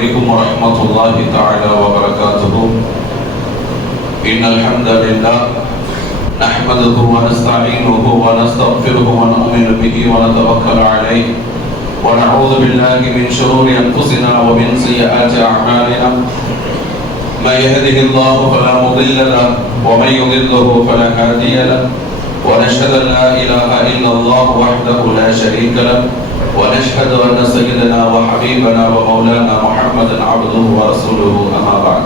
عليكم ورحمة الله تعالى وبركاته. إن الحمد لله نحمده ونستعينه ونستغفره ونؤمن به ونتوكل عليه. ونعوذ بالله من شرور أنفسنا ومن سيئات أعمالنا. من يهده الله فلا مضل له ومن يضله فلا هادي له. ونشهد أن لا إله إلا الله وحده لا شريك له. ونشهد أن سيدنا وحبيبنا ومولانا محمدا عبده ورسوله أما بعد.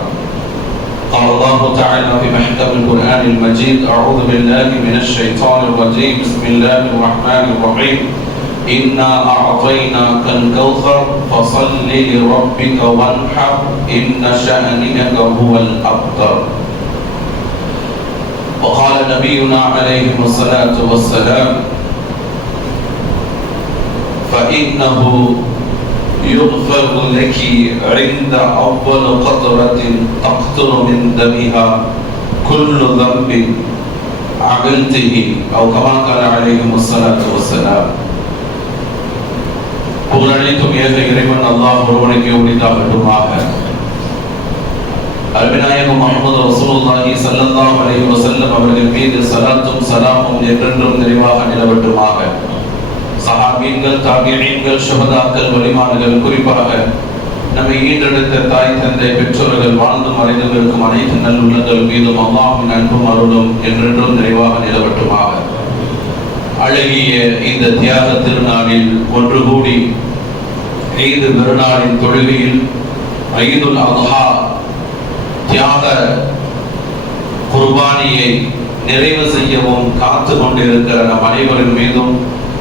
قال الله تعالى في محكم القرآن المجيد أعوذ بالله من الشيطان الرجيم بسم الله الرحمن الرحيم. إنا أعطيناك الكوثر فصل لربك وانحر إن شانئك هو الأبتر. وقال نبينا عليه الصلاة والسلام فإنه يغفر لك عند أول قطرة تقطر من دمها كل ذنب عملته أو كما قال عليه الصلاة والسلام புகழளித்தும் ஏக இறைவன் அல்லாஹ் ஒருவனுக்கு உரித்தாகட்டுமாக அருமைநாயகம் முகமது ரசூலுல்லாஹி ஸல்லல்லாஹு அலைஹி வஸல்லம் அவர்கள் மீது சலாத்தும் சலாமும் என்றென்றும் நிறைவாக நிலவட்டுமாக சஹாபீன்கள் தாபியங்கள் சுபதாக்கள் வழிமாடுகள் குறிப்பாக நம்மை ஈன்றெடுத்த தாய் தந்தை பெற்றோர்கள் வாழ்ந்து மறைந்தும் இருக்கும் அனைத்து நல்லுள்ளங்கள் மீதும் அல்லாஹின் அன்பும் அருளும் என்றென்றும் நிறைவாக நிலவட்டுமாக. அழகிய இந்த தியாக திருநாளில் ஒன்று கூடி ஐந்து பெருநாளின் தொழுகையில் ஐதுல் அல்ஹா தியாக குர்பானியை நிறைவு செய்யவும் காத்து கொண்டிருக்கிற நம் அனைவரின் மீதும்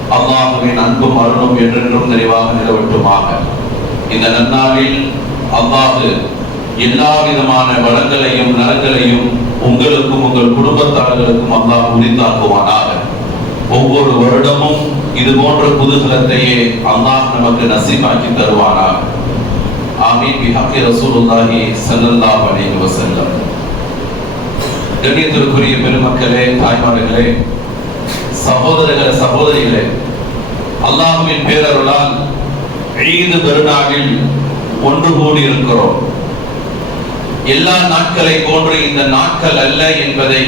அல்லாஹுவின் அன்பும் அருளும் என்றென்றும் நிறைவாக நிலவட்டுமாக. இந்த நன்னாளில் அல்லாஹு எல்லா விதமான வளங்களையும் நலங்களையும் உங்களுக்கும் உங்கள் குடும்பத்தாளர்களுக்கும் அல்லாஹ் உரித்தாக்குவானாக. ஒவ்வொரு வருடமும் இது போன்ற புதுகலத்தையே அல்லாஹ் நமக்கு நசீமாக்கி தருவானாக. ஆமீன். பிஹாக்கி ரசூலுல்லாஹி ஸல்லல்லாஹு அலைஹி வஸல்லம். கண்ணியத்திற்குரிய பெருமக்களே தாய்மார்களே சகோதரர்கள சகோதரிகளே அல்லாஹுவின் பேரருளால் ஈது பெருநாளில் ஒன்று கூடி இருக்கிறோம். எல்லா நாட்களை போன்று இந்த நாட்கள் அல்ல என்பதை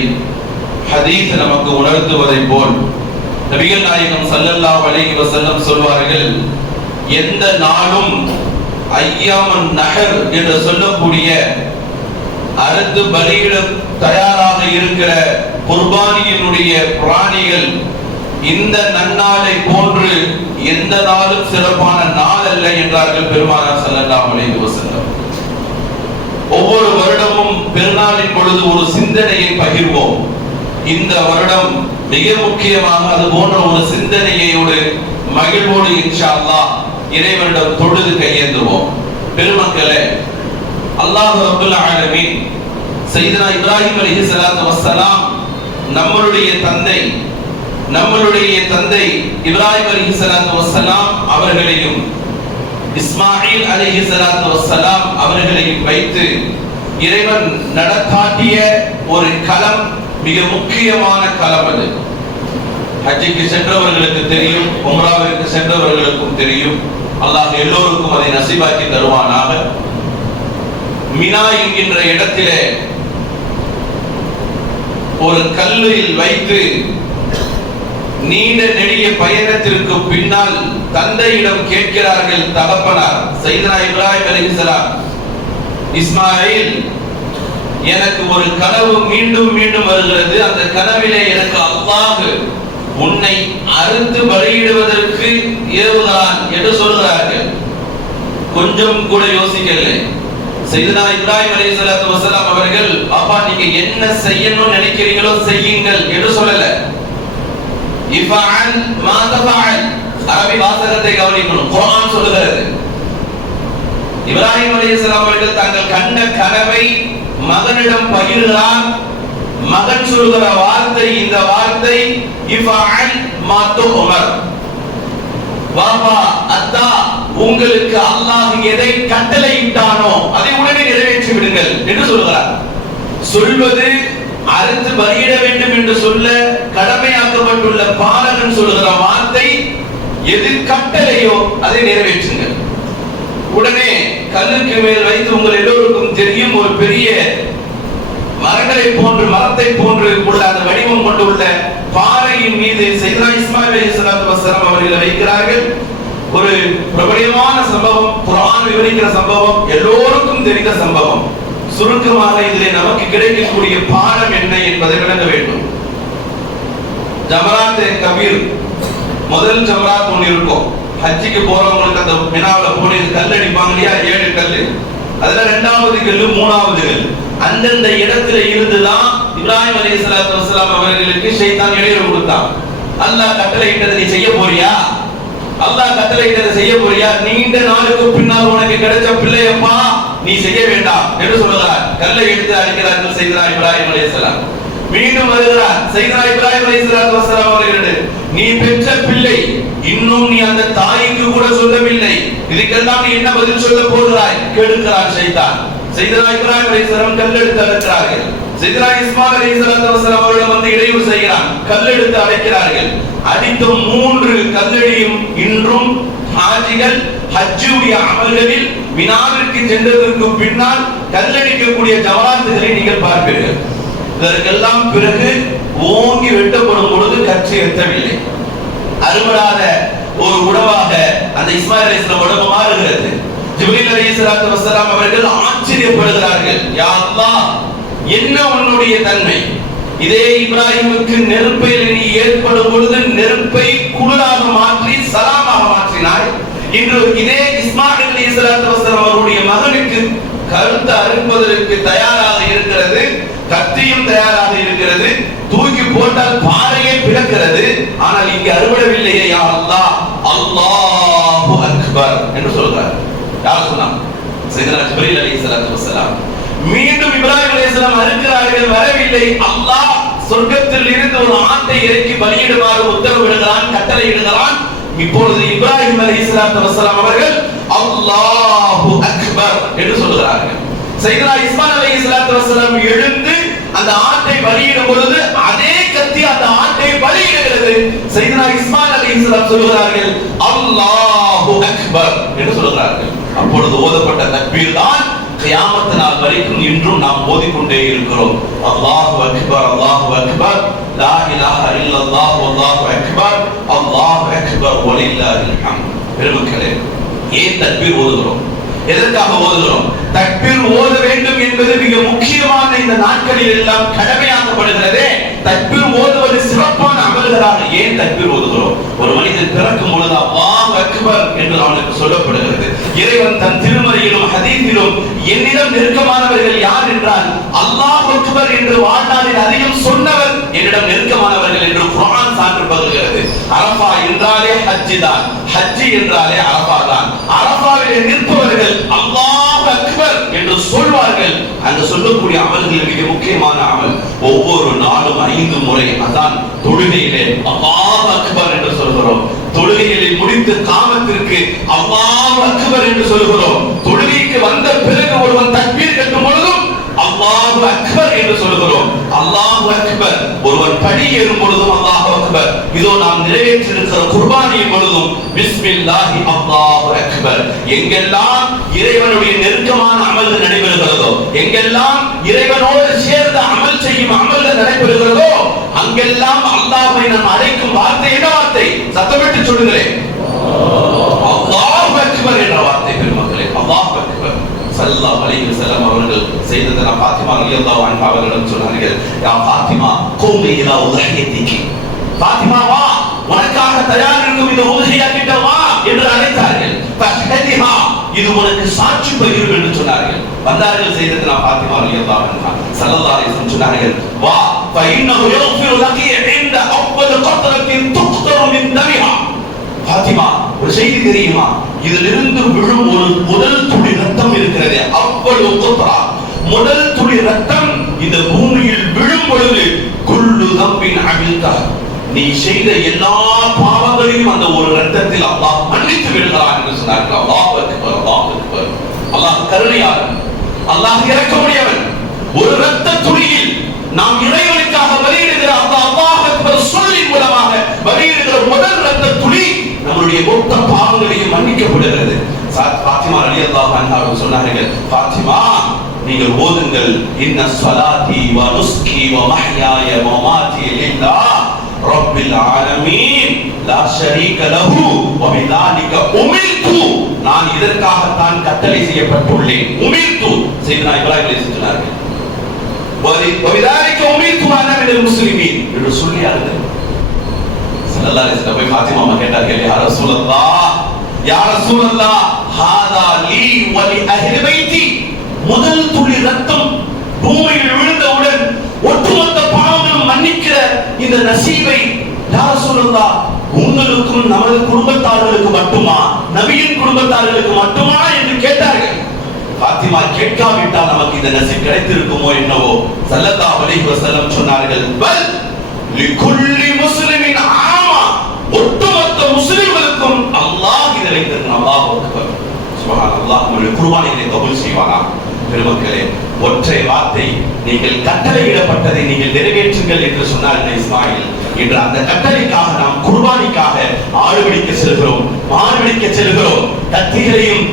ஹதீஸ் நமக்கு உணர்த்துவதை போல் நபிகள் நாயகம் ஸல்லல்லாஹு அலைஹி செல்லம் சொல்வார்கள் எந்த நாளும் ஐயாமன் நகர் என்று சொல்லக்கூடிய அறுத்து பலியிட தயாராக இருக்கிற குர்பானியினுடைய பிராணிகள் இந்த நன்னாளை போன்று எந்த நாளும் சிறப்பான நாள் அல்ல என்றார்கள் பெருமானார் ஸல்லல்லாஹு அலைஹி ஒவ்வொரு வருடமும் பெருநாளின் பொழுது ஒரு சிந்தனையை பகிர்வோம். இந்த வருடம் மிக முக்கியமாக அது போன்ற ஒரு சிந்தனையோடு மகிழ்வோடு இன்ஷா அல்லா இறைவனிடம் தொழுது கையேந்துவோம். பெருமக்களே அல்லாஹ் அப்துல் ஆலமின் சைதனா இப்ராஹிம் அலி சலாத்து வசலாம் நம்மளுடைய தந்தை நம்மளுடைய தந்தை இப்ராஹிம் அலி சலாத்து வசலாம் அவர்களையும் இஸ்மாயில் அலி சலாத்து வசலாம் அவர்களையும் வைத்து இறைவன் நடத்தாட்டிய ஒரு களம் மிக முக்கியமான களம் அது. ஹஜ்ஜுக்கு சென்றவர்களுக்கு தெரியும் உம்ராவிற்கு சென்றவர்களுக்கும் தெரியும். அல்லாஹ் எல்லோருக்கும் அதை நசிபாக்கி தருவானாக. மினா என்கின்ற இடத்திலே ஒரு கல்லில் வைத்து நீண்ட நெடிய பயணத்திற்கு பின்னால் தந்தையிடம் கேட்கிறார்கள் தகப்பனார் சைதனா இப்ராஹிம் அலிஹிஸ்ஸலாம் இஸ்மாயில் எனக்கு ஒரு கனவு மீண்டும் மீண்டும் வருகிறது. அந்த கனவிலே எனக்கு அல்லாஹ் உன்னை அறுத்து பலியிடுவதற்கு ஏவுதான் என்று சொல்கிறார்கள். கொஞ்சம் கூட யோசிக்கலை செய்தனா இப்ராஹிம் அலி சலாத்து வசலாம் அவர்கள் அப்பா நீங்க என்ன செய்யணும்னு நினைக்கிறீங்களோ செய்யுங்கள் என்று சொல்லல. இஃபான் மாதபான் அரபி வாசகத்தை கவனிக்கணும். குரான் சொல்லுகிறது. இப்ராஹிம் அலைஹிஸ்ஸலாம் அவர்கள் தாங்கள் கண்ட கனவை மகனிடம் பகிர்கிறார் மகன் சொல்கிற வார்த்தை இந்த வார்த்தை இஃபான் மாத்து உமர் பாபா அத்தா உங்களுக்கு அல்லாஹ் எதை கட்டளையிட்டானோ அதை சொல்வது அறுத்து பலியிட வேண்டும் என்று சொல்ல கடமையாக்கப்பட்டுள்ள பாலகன் சொல்லுகிற வார்த்தை எது கட்டளையோ அதை நிறைவேற்றுங்கள். உடனே கல்லுக்கு மேல் வைத்து உங்கள் எல்லோருக்கும் தெரியும் ஒரு பெரிய மரங்களை போன்று மரத்தை போன்று உள்ள அந்த வடிவம் கொண்டுள்ள பாறையின் மீது செய்தா இஸ்மாயில் அலைஹிஸ்ஸலாத்து அவர்களை வைக்கிறார்கள். ஒரு பிரபலமான சம்பவம் புறான் விவரிக்கிற சம்பவம் எல்லோருக்கும் தெரிந்த சம்பவம். சுருக்கமாக இதிலே நமக்கு கிடைக்கக்கூடிய பாடம் என்ன என்பதை விளங்க வேண்டும். ஜமராத் கபீர் முதல் ஜமராத் ஒன்று இருக்கும். ஹஜ்ஜிக்கு போறவங்களுக்கு அந்த மினாவுல போய் கல் அடிப்பாங்க இல்லையா ஏழு கல்லு. அதுல ரெண்டாவது கல்லு மூணாவது கல் அந்தந்த இடத்துல இருந்துதான் இப்ராஹிம் அலி சலாத்து வஸலாம் அவர்களுக்கு ஷைத்தான் இடையில கொடுத்தான். அல்லாஹ் கட்டளையிட்டதை நீ செய்ய போறியா? அல்லாஹ் கட்டளையிட்டதை செய்ய போறியா? நீண்ட நாளுக்கு பின்னால் உனக்கு கிடைச்ச பிள்ளையப்பா நீ செய்ய வேண்டாம் என்று சொல்லுகிறார். கல்லை எடுத்து அழைக்கிறார்கள் செய்தார் இப்ராஹிம் அலைஹிஸ்ஸலாம் மீண்டும் வருகிறார். செய்தா இப்ராஹிம் அலைஹிஸ்ஸலாத்து வஸலாம் நீ பெற்ற பிள்ளை இன்னும் நீ அந்த தாய்க்கு கூட சொல்லவில்லை. இதுக்கெல்லாம் நீ என்ன பதில் சொல்ல போகிறாய்? கேட்கிறான் ஷைத்தான் செய்தனா இப்ராஹிம் அலைஹிஸ்ஸலாம் கல்லெடுத்து அழைக்கிறார்கள் செய்தனா இஸ்மாயில் அலைஹிஸ்ஸலாத்து வஸலாம் அவர்களிடம் வந்து இடையூறு செய்கிறான். கல்லெடுத்து அழைக்கிறார்கள் அடித்த மூன்று கல்லடியும் இன்றும் ஹாஜிகள் ஹஜ்ஜுடைய அமல்களில் வினாவிற்கு சென்றதற்கு பின்னால் கல்லடிக்கக்கூடிய ஜவராத்துகளை நீங்கள் பார்ப்பீர்கள். இதற்கெல்லாம் பிறகு ஓங்கி வெட்டப்படும் பொழுது கற்று எத்தவில்லை அறுபடாத ஒரு உணவாக அந்த இஸ்மாயில் அலிஸ்லாம் உடம்பு மாறுகிறது. ஜிப்ரீல் அலைஹிஸ்ஸலாத்து வசலாம் அவர்கள் ஆச்சரியப்படுகிறார்கள். யா அல்லாஹ் என்ன உன்னுடைய தன்மை? இதே இப்ராஹிமுக்கு நெருப்பை நீ ஏற்படும் பொழுது நெருப்பை குளிராக மாற்றி சலாமாக மாற்றினாய். இன்று இதே இஸ்மாயில் அலி இஸ்லாத்து வசலம் அவருடைய மகனுக்கு கருத்து அறுப்பதற்கு தயாராக இருக்கிறது கத்தியும் தயாராக இருக்கிறது தூக்கி போட்டால் பாறையே பிளக்கிறது ஆனால் இங்கு அறுபடவில்லையே யா அல்லாஹ் அல்லாஹு அக்பர் என்று சொல்றார் யார் சொன்னாங்க சையதனா ஜிப்ரீல் அலைஹிஸ்ஸலாத்து வஸலாம் மீண்டும் இப்ராஹிம் அலைஹிஸ்ஸலாம் அறுக்கிறார்கள் வரவில்லை. அல்லாஹ் சொர்க்கத்தில் இருந்து ஒரு ஆட்டை இறக்கி பலியிடுமாறு உத்தரவிடுகிறான் கட்டளை இடுகிறான் இப்பொழுது இப்ராஹிம் அலி இஸ்லாத்து வசலாம் அவர்கள் அல்லாஹு அக்பர் என்று சொல்லுகிறார்கள். சைதனா இஸ்மான் அலி இஸ்லாத்து வசலாம் எழுந்து அந்த ஆட்டை பலியிடும் பொழுது அதே கத்தி அந்த ஆட்டை பலியிடுகிறது. சைதனா இஸ்மான் அலி இஸ்லாம் சொல்லுகிறார்கள் அல்லாஹு அக்பர் என்று சொல்லுகிறார்கள். அப்பொழுது ஓதப்பட்ட தக்பீர் தான் கியாமத்து நாள் வரைக்கும் இன்றும் நாம் ஓதிக்கொண்டே இருக்கிறோம். அல்லாஹு அக்பர் அல்லாஹு அக்பர் லா இலாஹ இல்லல்லாஹு அல்லாஹு அக்பர் அல்லாஹ் அக்பர் வலில்லாஹில் ஹம்த் பெருமக்களே ஏன் தக்பீர் ஓதுகிறோம்? எதற்காக ஓதுகிறோம்? தக்பீர் ஓத வேண்டும் என்பது மிக முக்கியமான இந்த நாட்களில் எல்லாம் கடமையாக்கப்படுகிறதே தக்பீர் ஓதுவது சிறப்பான அமல்களாக ஏன் தக்பீர் ஓதுகிறோம்? ஒரு மனிதன் பிறக்கும் பொழுது அல்லாஹ் அக்பர் என்று அவனுக்கு சொல்லப்படுகிறது. இறைவன் தன் திருமறையிலும் ஹதீஸிலும் என்னிடம் நெருக்கமானவர்கள் யார் என்றால் அல்லாஹ் அக்பர் என்று வாழ்நாளில் அதிகம் சொன்னவர் என்னிடம் நெருக்கமானவர்கள் என்று குரான் சான்று பகிர்கிறது. அரபா என்றாலே ஹஜ்ஜி தான். ஹஜ்ஜி என்றாலே அரபா தான். அரபாவிலே நிற்பவர்கள் என்று சொல்வார்கள். அந்த சொல்லக்கூடிய அமல்கள் மிக முக்கியமான அமல். ஒவ்வொரு நாளும் ஐந்து முறை அதான் தொழுகையிலே அல்லாஹ் அக்பர் என்று சொல்கிறோம். தொழுகைகளை முடித்து காமத்திற்கு அல்லாஹ் அக்பர் என்று சொல்கிறோம். தொழுகைக்கு வந்த பிறகு ஒருவன் தக்பீர் கட்டும் பொழுதும் அல்லாஹ் அக்பர் என்று சொல்லுகிறோம். அல்லாஹ் அக்பர். ஒருவன் படி ஏறும் பொழுதும் அல்லாஹ் அக்பர். இதோ நாம் நிறைவேற்றிருக்கிற குர்பானியின் பொழுதும் பிஸ்மில்லாஹி அல்லாஹ் அக்பர். எங்கெல்லாம் இறைவனுடைய நெருக்கமான அமல் நடைபெறுகிறதோ எங்கெல்லாம் இறைவனோடு சேர்ந்து அமல் செய்யும் அமல் நடைபெறுகிறதோ அங்கெல்லாம் அல்லாஹை நாம் அழைக்கும் வார்த்தை என்ன வார்த்தை? சத்தமிட்டு சொல்லுங்களேன். அல்லாஹ் அக்பர் என்ற வார்த்தை. சல்லா ஸல்லல்லாஹு அலைஹி வஸல்லம் அவர்கள் செய்ததனா பாத்திமா அலியல்லா அன்பா அவர்களிடம் சொன்னார்கள் யா பாத்திமா கூமி இலா உதஹியத்திகி ஃபாத்திமா வா உனக்காக தயார் இருக்கும் இந்த உதஹியா கிட்ட வா என்று அழைத்தார்கள். ஃபஹதிஹா இது உனக்கு சாட்சி பகிரும் என்று சொன்னார்கள். வந்தார்கள் செய்ததனா ஃபாத்திமா ரலியல்லாஹு அன்ஹா ஸல்லல்லாஹு அலைஹி வஸல்லம் சொன்னார்கள் வா فإنه يغفر لك عند أول قطرة تقطر من دمها பாத்திமா ஒரு செய்தி தெரியுமா? இதிலிருந்து விழும் ஒரு முதல் துளி ரத்தம் இருக்கிறது. அவ்வளவு கொத்தா முதல் துளி ரத்தம் இந்த பூமியில் விழும் பொழுது குள்ளு தம்பின் அமிழ்ந்தார். நீ செய்த எல்லா பாவங்களையும் அந்த ஒரு ரத்தத்தில் அல்லாஹ் மன்னித்து விடுகிறான் என்று சொன்னார்கள். அல்லாஹ் அக்பர் அல்லாஹ் அக்பர் அல்லாஹ் கருணையாளன். அல்லாஹ் இறக்கமுடையவன். ஒரு ரத்த துளியில் நாம் இறைவனுக்காக வெளியிடுகிற அந்த அல்லாஹ் நம்முடைய மொத்த பாவங்களையும் மன்னிக்கப்படுகிறது பாத்திமா அலி அல்லாஹ் அவர்கள் சொன்னார்கள் பாத்திமா நீங்கள் ஓதுங்கள். இன்ன ஸலாத்தி வ நுஸ்கி வ மஹ்யாய வ மமாத்தி லில்லாஹ் ரப்பில் ஆலமீன். லா ஷரீக லஹு வ பிதாலிக உமிர்து நான் இதற்காக தான் கட்டளை செய்யப்பட்டுள்ளேன். உமிர்து சையதுனா இப்ராஹிம் அலைஹிஸ்ஸலாம் சொன்னார்கள். வ பிதாலிக உமிர்து அன மினல் முஸ்லிமீன்? என்று சொல்லியார்கள் ஸல்லல்லாஹு அலைஹி வஸல்லம் போய் பாத்திமா அம்மா கேட்டார்கள் யார சூழல்லா யார சூழல்லா ஹாதா லீ வலி லி பைத்தி. முதல் துளி ரத்தம் பூமியில் விழுந்தவுடன் ஒட்டுமொத்த பாவங்களும் மன்னிக்கிற இந்த நசீவை யார ரசூலல்லாஹ் உங்களுக்கும் நமது குடும்பத்தார்களுக்கு மட்டுமா நபியின் குடும்பத்தார்களுக்கு மட்டுமா என்று கேட்டார்கள். பாத்திமா கேட்காவிட்டால் நமக்கு இந்த நசீப் கிடைத்திருக்குமோ என்னவோ? ஸல்லல்லாஹு அலைஹி வஸல்லம் சொன்னார்கள் பல் லிகுல்லி முஸ்லிமின் ஆமா ஒட்டுமொத்த முஸ்லிம்களுக்கும் அல்லாஹ் இதை வைத்திருக்கிறான் அல்லாஹ் அக்பர் அல்லாஹ் உங்களுடைய குர்பானிகளை கபூல் செய்வானா? பெருமக்களே ஒற்றை வார்த்தை நீங்கள் கட்டளையிடப்பட்டதை நீங்கள் நிறைவேற்றுங்கள் என்று சொன்னார் இஸ்மாயில். இன்று அந்த கட்டளைக்காக நாம் குர்பானிக்காக ஆடுபிடிக்க செல்கிறோம் மாறுபிடிக்க செல்கிறோம். கத்திகளையும்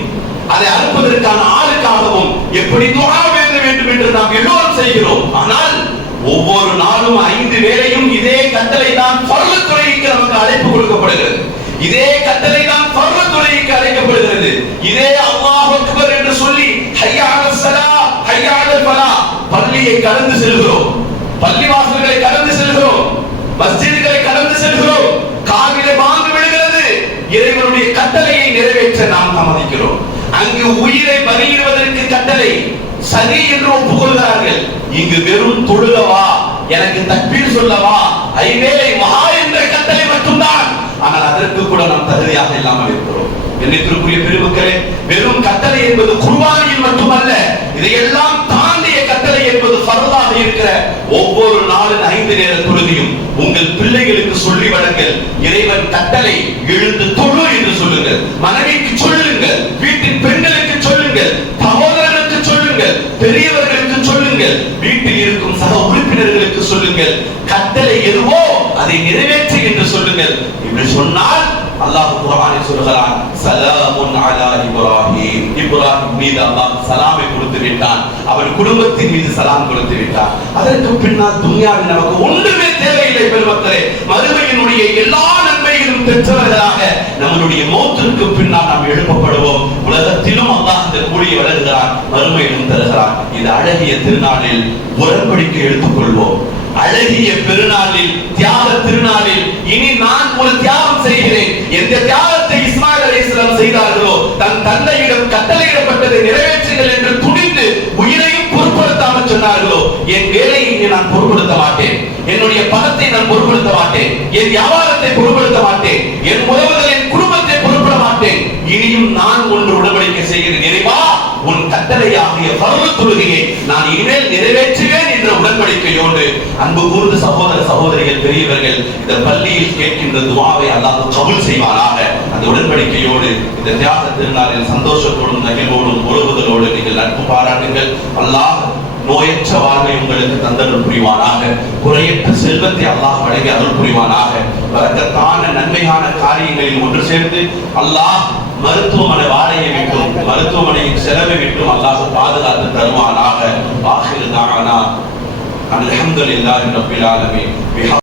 அதை அறுப்பதற்கான ஆளுக்காகவும் எப்படி துவா வேண்ட வேண்டும் என்று நாம் எல்லோரும் செய்கிறோம். ஆனால் ஒவ்வொரு நாளும் ஐந்து வேளையும் இதே கட்டளை தான் பொருள் துறைக்கு நமக்கு அழைப்பு கொடுக்கப்படுகிறது. இதே கட்டளை தான் பருவ துறைக்கு அழைக்கப்படுகிறது. இதே அல்லாஹ் அக்பர் என்று சொல்லி ஹையான சலா ஹையான பலா பள்ளியை கடந்து செல்கிறோம். பள்ளி வாசல்களை கடந்து செல்கிறோம். மஸ்ஜிதுகளை கடந்து செல்கிறோம். காவிலே வாங்கு விழுகிறது இறைவனுடைய கட்டளையை நிறைவேற்ற நாம் சம்மதிக்கிறோம் அங்கு உயிரை பலியிடுவதற்கு கட்டளை சரி என்று ஒப்புக்கொள்கிறார்கள். இங்கு வெறும் தொழுகவா? எனக்கு தப்பீர் சொல்லவா? ஐவேளை மகா என்ற கட்டளை மட்டும்தான். ஆனால் அதற்கு கூட நாம் தகுதியாக இல்லாமல் இருக்கிறோம். என்னத்திற்குரிய பெருமக்களே வெறும் கட்டளை என்பது குர்பானியில் மட்டுமல்ல இதையெல்லாம் தாண்டிய கட்டளை என்பது பரவலாக இருக்கிற ஒவ்வொரு நாளின் ஐந்து நேர தொழுதியும் உங்கள் பிள்ளைகளுக்கு சொல்லி வழங்கள் இறைவன் கட்டளை எழுந்து தொழு என்று சொல்லுங்கள். மனைவிக்கு சொல்லுங்கள் வீட்டின் பெண்களுக்கு சொல்லுங்கள் சகோதரனுக்கு சொல்லுங்கள் பெரியவர்களுக்கு சொல்லுங்கள் வீட்டில் இருக்கும் சக உறுப்பினர்களுக்கு சொல்லுங்கள். கட்டளை எதுவோ அதை நிறைவேற்றி என்று சொன்னால் அல்லாஹ் குர்ஆனில் சொல்கிறான் சலாமுன் அலா இப்ராஹிம். இப்ராஹிம் மீது அல்லாஹ் சலாமை கொடுத்து விட்டான். அவன் குடும்பத்தின் மீது சலாம் கொடுத்து விட்டான். அதற்கு பின்னால் துன்யாவில் நமக்கு ஒன்றுமே தேவையில்லை பெருமக்களே. மறுமையினுடைய எல்லா நன்மைகளும் பெற்றவர்களாக நம்மளுடைய மௌத்திற்கு பின்னால் நாம் எழுப்பப்படுவோம். உலகத்திலும் அல்லாஹ் இந்த கூலியை வழங்குகிறான் மறுமையிலும் தருகிறான். இந்த அழகிய திருநாளில் உடன்படிக்கை எடுத்துக்கொள்வோம். அழகிய பெருநாளில் தியாக திருநாளில் இனி நான் ஒரு தியாகம் செய்கிறேன். எந்த தியாகத்தை இஸ்மாயில் அலிஸ்லாம் செய்தார்களோ தன் தந்தையிடம் கட்டளையிடப்பட்டதை நிறைவேற்றுங்கள் என்று துணிந்து உயிரையும் பொருட்படுத்தாமல் சொன்னார்களோ என் வேலையை இனி நான் பொருட்படுத்த மாட்டேன். என்னுடைய பணத்தை நான் பொருட்படுத்த மாட்டேன். என் வியாபாரத்தை பொருட்படுத்த மாட்டேன். என் உறவுகள் என் குடும்பத்தை பொருட்பட மாட்டேன். இனியும் நான் ஒன்று உடன்படிக்கை செய்கிறேன். நிறைவா கட்டளையாகிய பருவ தொழுகையை நான் இனிமேல் நிறைவேற்றுவேன் என்ற உடன்படிக்கையோடு அன்பு கூர்ந்த சகோதர சகோதரிகள் பெரியவர்கள் இந்த பள்ளியில் கேட்கின்ற துவாவை அல்லாஹ் கபுல் செய்வாராக அந்த உடன்படிக்கையோடு இந்த தியாக திருநாளில் சந்தோஷத்தோடும் நகிழ்வோடும் ஒழுகுதலோடு நீங்கள் நட்பு பாராட்டுங்கள். அல்லாஹ் நோயற்ற வாழ்வை உங்களுக்கு தந்தருள் புரிவானாக. குறையற்ற செல்வத்தை அல்லாஹ் வழங்கி அருள் புரிவானாக. வரக்கத்தான நன்மையான காரியங்களில் ஒன்று சேர்ந்து அல்லாஹ் மருத்துவமனை வாடகை விட்டும் மருத்துவமனையின் செலவை விட்டும் அல்லாஹ் பாதுகாத்து தருவானாக. ஆகிரு தானா. அல்ஹம்துலில்லாஹி ரப்பில் ஆலமீன்.